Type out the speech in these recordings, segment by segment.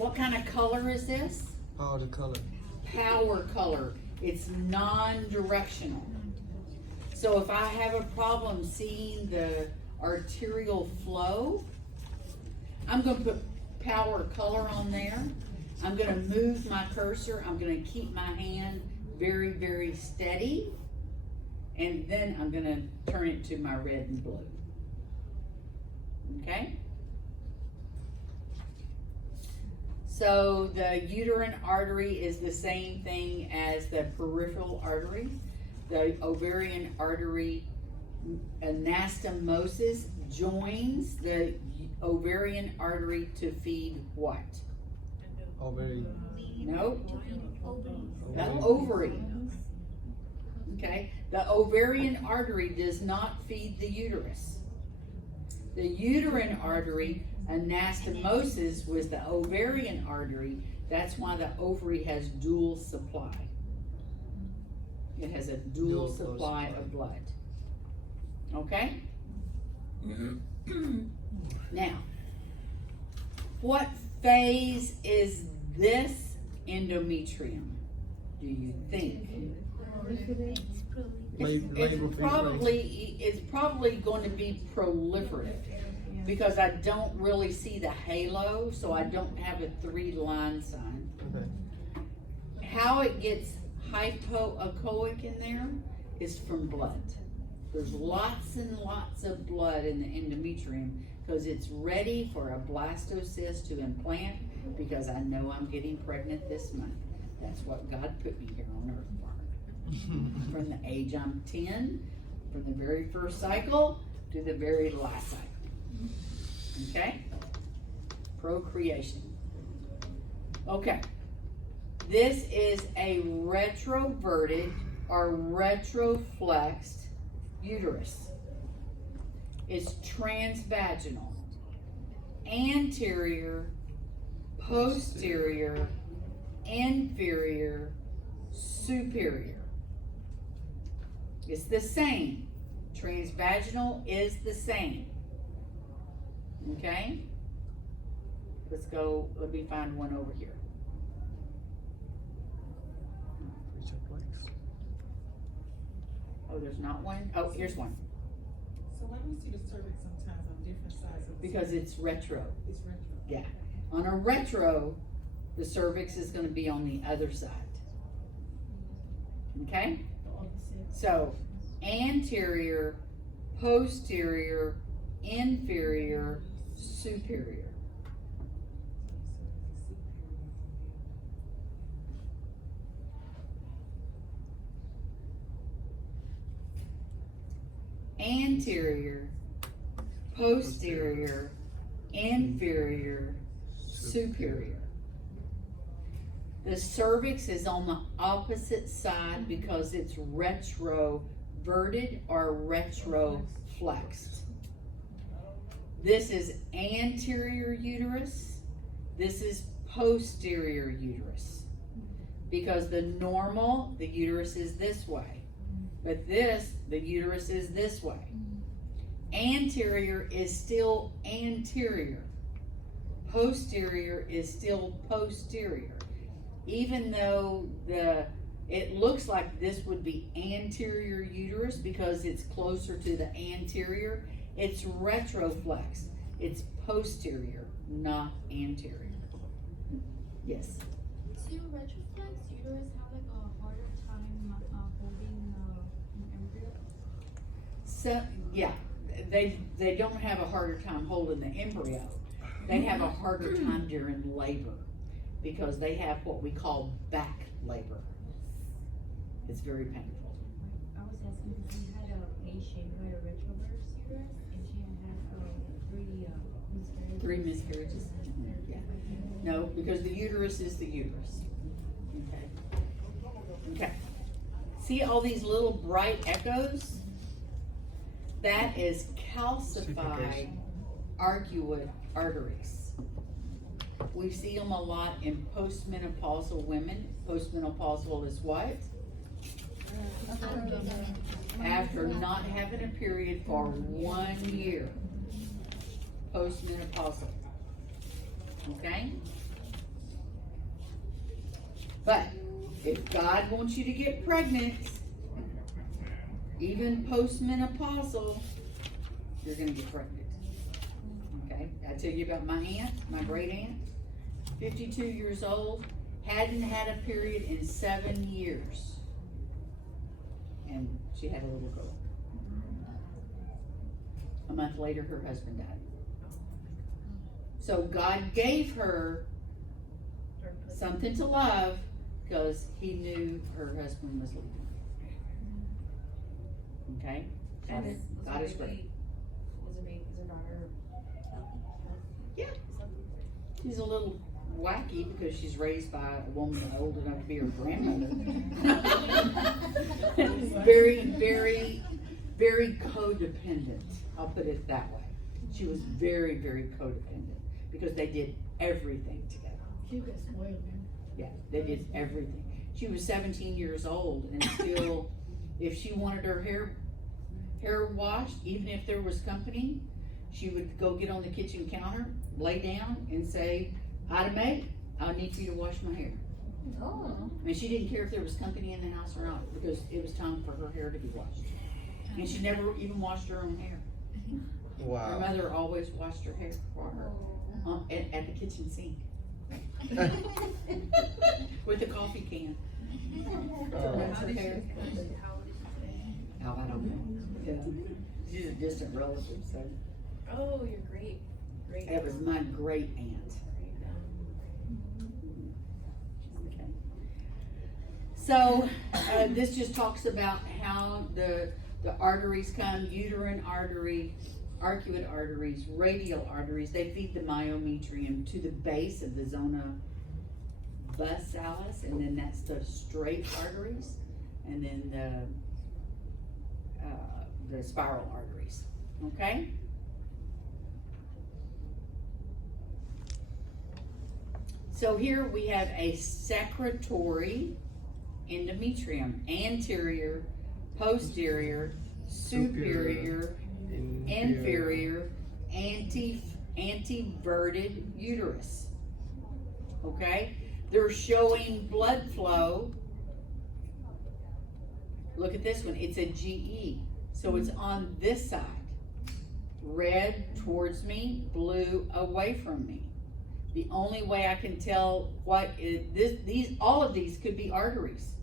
What kind of color is this? Powder color. Power color. It's non-directional. So if I have a problem seeing the arterial flow, I'm going to put power color on there. I'm going to move my cursor. I'm going to keep my hand very, very steady. And then I'm going to turn it to my red and blue. Okay? So the uterine artery is the same thing as the peripheral artery. The ovarian artery anastomosis joins the ovarian artery to feed what? Ovary. No. The ovary. Okay. The ovarian artery does not feed the uterus. The uterine artery anastomosis was the ovarian artery. That's why the ovary has dual supply. It has a dual supply of blood. Okay? Now, what phase is this endometrium, do you think? It's probably going to be proliferative because I don't really see the halo, so I don't have a 3-line sign. Okay. How it gets hypoechoic in there is from blood. There's lots and lots of blood in the endometrium because it's ready for a blastocyst to implant because I know I'm getting pregnant this month. That's what God put me here on earth for. From the age I'm 10, from the very first cycle to the very last cycle. Okay? Procreation. Okay. This is a retroverted or retroflexed uterus. It's transvaginal, anterior, posterior, inferior, superior. It's the same. Transvaginal is the same. Okay? Let's go, let me find one over here. Oh, there's not one? Oh, here's one. So why do we see the cervix sometimes on different sides of the Because it's retro. It's retro. Yeah. On a retro, the cervix is going to be on the other side. Okay? So, anterior, posterior, inferior, superior. Anterior, posterior, inferior, superior. The cervix is on the opposite side because it's retroverted or retroflexed. This is anterior uterus. This is posterior uterus. Because the normal, the uterus is this way. But this, the uterus is this way. Anterior is still anterior. Posterior is still posterior. Even though it looks like this would be anterior uterus because it's closer to the anterior, it's retroflex. It's posterior, not anterior. Yes? Do retroflex uterus have like a harder time holding an embryo? So, yeah, they don't have a harder time holding the embryo. They have a harder time during labor because they have what we call back labor. It's very painful. I was asking because we had a patient who had a retroverse uterus and she had had 3 miscarriages. 3 miscarriages? Yeah. No, because the uterus is the uterus. Okay. Okay. See all these little bright echoes? That is calcified arcuate arteries. We see them a lot in postmenopausal women. Postmenopausal is what? After not having a period for 1 year. Postmenopausal. Okay? But if God wants you to get pregnant, even postmenopausal, you're gonna get pregnant. Okay, I tell you about my aunt, my great aunt, 52 years old, hadn't had a period in 7 years. And she had a little girl. A month later, her husband died. So God gave her something to love because he knew her husband was leaving. Okay? God is great. Is her daughter? Yeah. She's a little wacky because she's raised by a woman old enough to be her grandmother. Very, very, very codependent. I'll put it that way. She was very, very codependent because they did everything together. She got spoiled. Yeah, they did everything. She was 17 years old and still, if she wanted her hair washed, even if there was company, she would go get on the kitchen counter, lay down and say, "Item A, I need you to wash my hair." Oh. And she didn't care if there was company in the house or not because it was time for her hair to be washed. And she never even washed her own hair. Her Wow. mother always washed her hair for her at the kitchen sink with the coffee can. Rinse her hair. Oh, I don't know. Yeah. She's a distant relative, so Oh, you're great. Great. that was my great aunt. Okay. So this just talks about how the arteries come: uterine artery, arcuate arteries, radial arteries. They feed the myometrium to the base of the zona basalis, and then that's the straight arteries, and then the spiral arteries. Okay. So here we have a secretory endometrium: anterior, posterior, superior, inferior, anteverted uterus. Okay? They're showing blood flow. Look at this one. It's a GE. So it's on this side. Red towards me, blue away from me. The only way I can tell all of these could be arteries.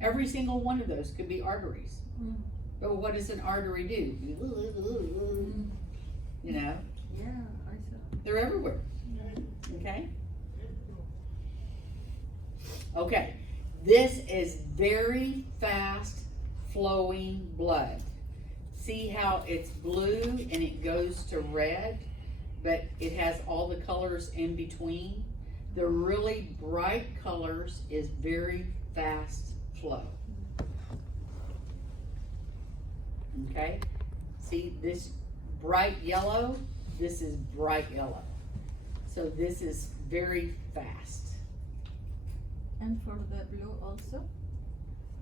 Every single one of those could be arteries. But what does an artery do? You know? Yeah, I saw. They're everywhere. Okay? Okay. This is very fast flowing blood. See how it's blue and it goes to red, but it has all the colors in between? The really bright colors is very fast flow. Okay? See this bright yellow? This is bright yellow. So this is very fast. And for the blue also?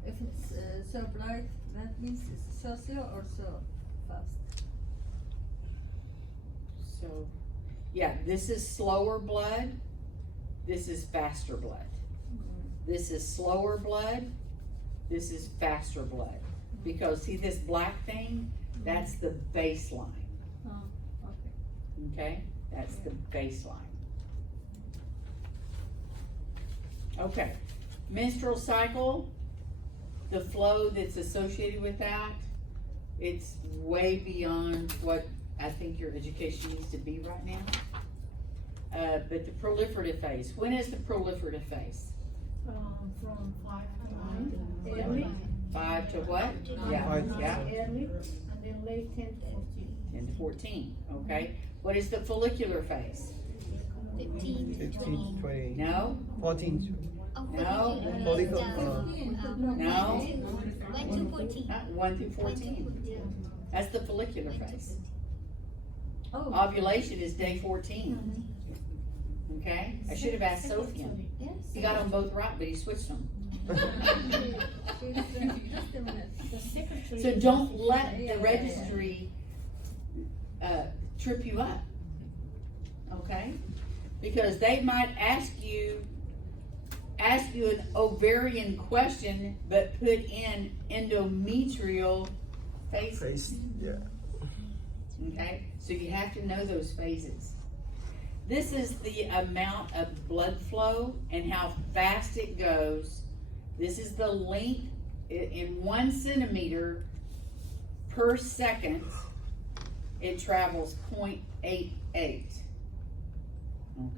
If it's so bright, that means it's so slow or so fast? So, yeah, this is slower blood. This is faster blood. This is slower blood. This is faster blood. Because see this black thing? That's the baseline. Oh, okay. Okay? That's the baseline. Okay. Menstrual cycle, the flow that's associated with that, it's way beyond what I think your education needs to be right now. But the proliferative phase, when is the proliferative phase? From 5 to 9. Early. 5 to what? Yeah, Five. yeah. Early, and then late 10 to 14. 10 to 14, okay. What is the follicular phase? 15 to 15, 20, No? 14. Oh, No. 40, No. 1 to 14. 1 through 14. That's the follicular phase. Oh. Ovulation is day 14. Okay? I should have asked Sophia. Yes. He got them both right, but he switched them. Just a minute. The secretary. So don't let the registry trip you up. Okay? Because they might ask you ask you an ovarian question, but put in endometrial phases. Face. Yeah. Okay, so you have to know those phases. This is the amount of blood flow and how fast it goes. This is the length in 1 centimeter per second. It travels 0.88.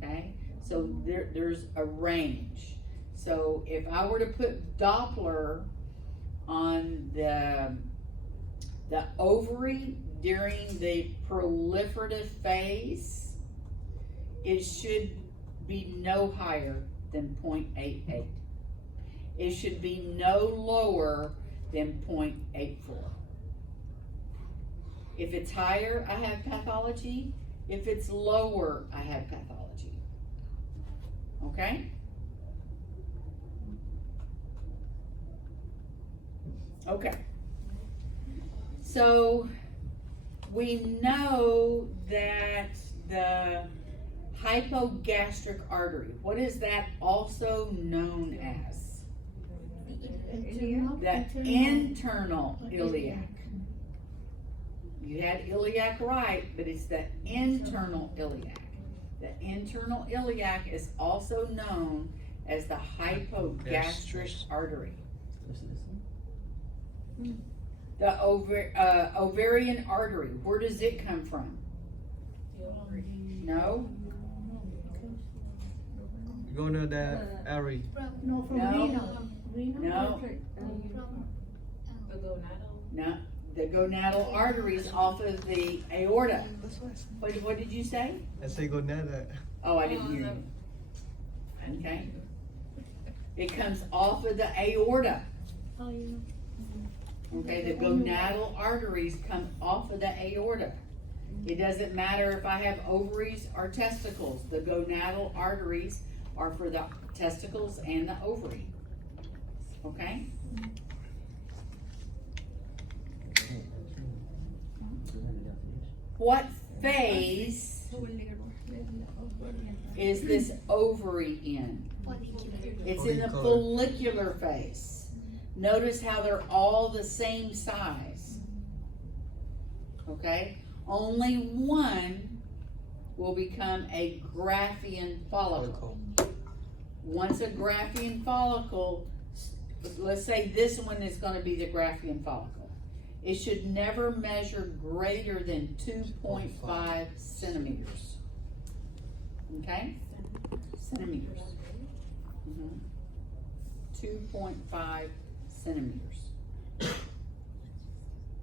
Okay, so there's a range. So if I were to put Doppler on the ovary during the proliferative phase, it should be no higher than 0.88. It should be no lower than 0.84. If it's higher, I have pathology. If it's lower, I have pathology. Okay? Okay. So we know that the hypogastric artery, what is that also known as? The internal iliac. You had iliac right, but it's the internal iliac. The internal iliac is also known as the hypogastric artery. The ovarian artery, where does it come from? No? Go to the artery. No, from No. renal. No. No. The gonadal arteries off of the aorta. What did you say? I say go down that. Oh, I didn't hear you. Okay. It comes off of the aorta. Oh, you know. Okay, the gonadal arteries come off of the aorta. It doesn't matter if I have ovaries or testicles. The gonadal arteries are for the testicles and the ovary. Okay? What phase is this ovary in? It's in the follicular phase. Notice how they're all the same size. Okay? Only one will become a Graafian follicle. Once a Graafian follicle, let's say this one is going to be the Graafian follicle. It should never measure greater than 2.5 centimeters. Okay? Centimeters. 2.5 centimeters.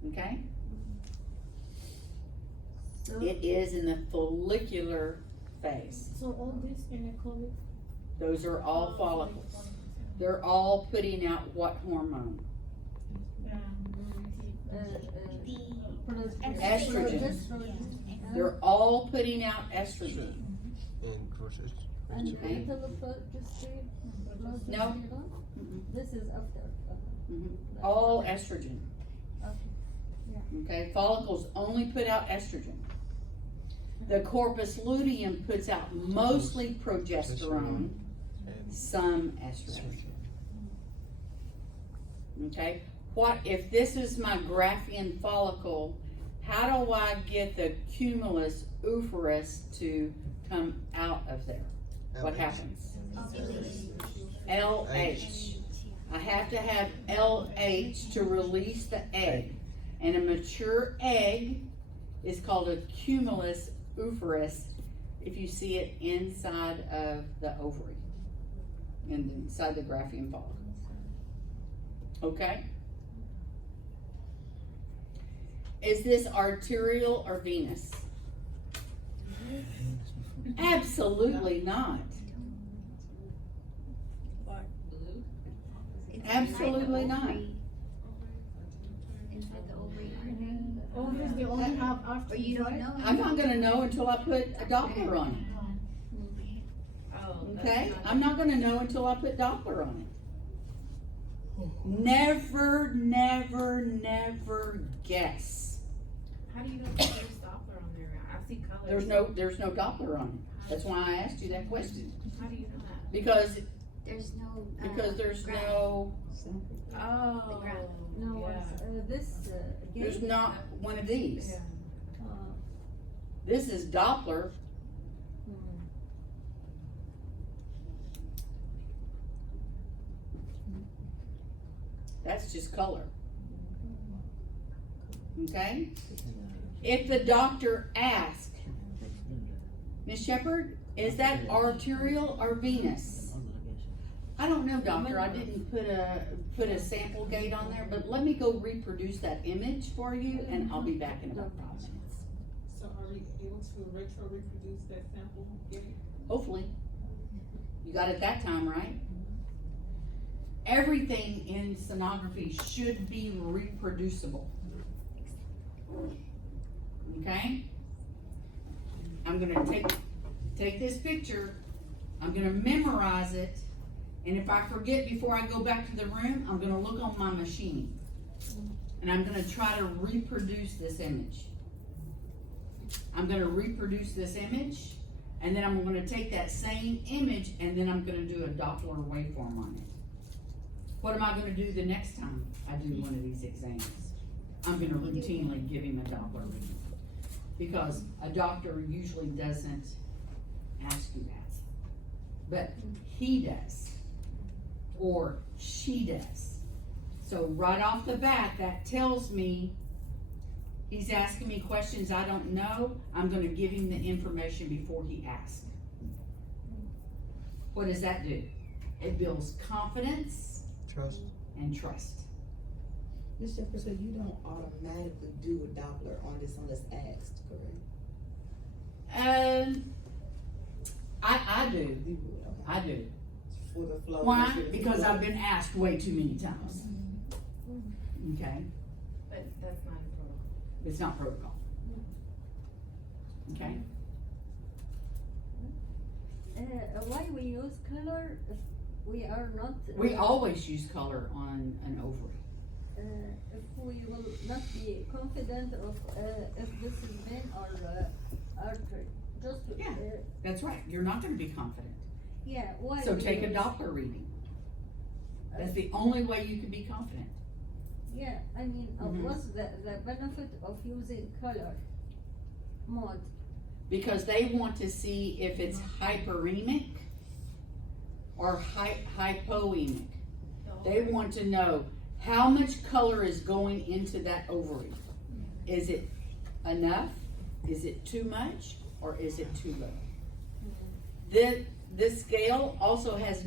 Okay? So, It is in the follicular phase. so all this gynecologic. Those are all follicles. They're all putting out what hormone? Estrogen. They're all putting out estrogen. And process. And Okay. No. This is after. All estrogen. Okay. Okay, follicles only put out estrogen. The corpus luteum puts out mostly progesterone, And some estrogen. Okay, what if this is my Graafian follicle? How do I get the cumulus uterus to come out of there? What happens? LH. I have to have LH to release the egg. And a mature egg is called a cumulus uterus if you see it inside of the ovary, inside the Graafian follicle. Okay? Is this arterial or venous? Absolutely not. Absolutely not. Inside the ovary. Ovaries, they only have after. But you don't know. I'm not gonna know until I put a Doppler on it. Okay? I'm not gonna know until I put Doppler on it. Never, never, never guess. How do you know if there's Doppler on there? I see colors. There's no Doppler on it. That's why I asked you that question. How do you know that? Because There's no. because there's ground. no, Oh. The ground. No, Yeah. this there's again. not one of these. Yeah. This is Doppler. Hmm. That's just color. Okay? If the doctor asks, Miss Shepherd, is that arterial or venous? I don't know, doctor. I didn't put a sample gate on there, but let me go reproduce that image for you, and I'll be back in about 5 minutes. So are we able to reproduce that sample gate? Hopefully. You got it that time, right? Everything in sonography should be reproducible. Okay? I'm gonna take this picture, I'm gonna memorize it, and if I forget before I go back to the room, I'm gonna look on my machine. And I'm gonna try to reproduce this image. I'm gonna reproduce this image, and then I'm gonna take that same image, and then I'm gonna do a Doppler waveform on it. What am I gonna do the next time I do one of these exams? I'm gonna routinely give him a Doppler reading. Because a doctor usually doesn't ask you that. But he does. Or she does. So right off the bat, that tells me he's asking me questions I don't know. I'm gonna give him the information before he asks. What does that do? It builds confidence Trust. and trust. Ms. Shepherd, so you don't automatically do a Doppler on this unless asked, correct? I do. You would, okay. I do. For the flow. Why? for the Because flow. I've been asked way too many times. Okay? But that's not a protocol. It's not protocol. Okay? Why we use color if we are not. We always use color on an ovary. If we will not be confident of if this is vein or artery. Just Yeah. That's right. You're not gonna be confident. yeah. Why? So we take a use- Doppler reading. That's the only way you can be confident. Yeah, I mean, Mhm. what's the benefit of using color mode? Because they want to see if it's hyperemic or hypoemic. They want to know how much color is going into that ovary. Is it enough? Is it too much? Or is it too low? This scale also has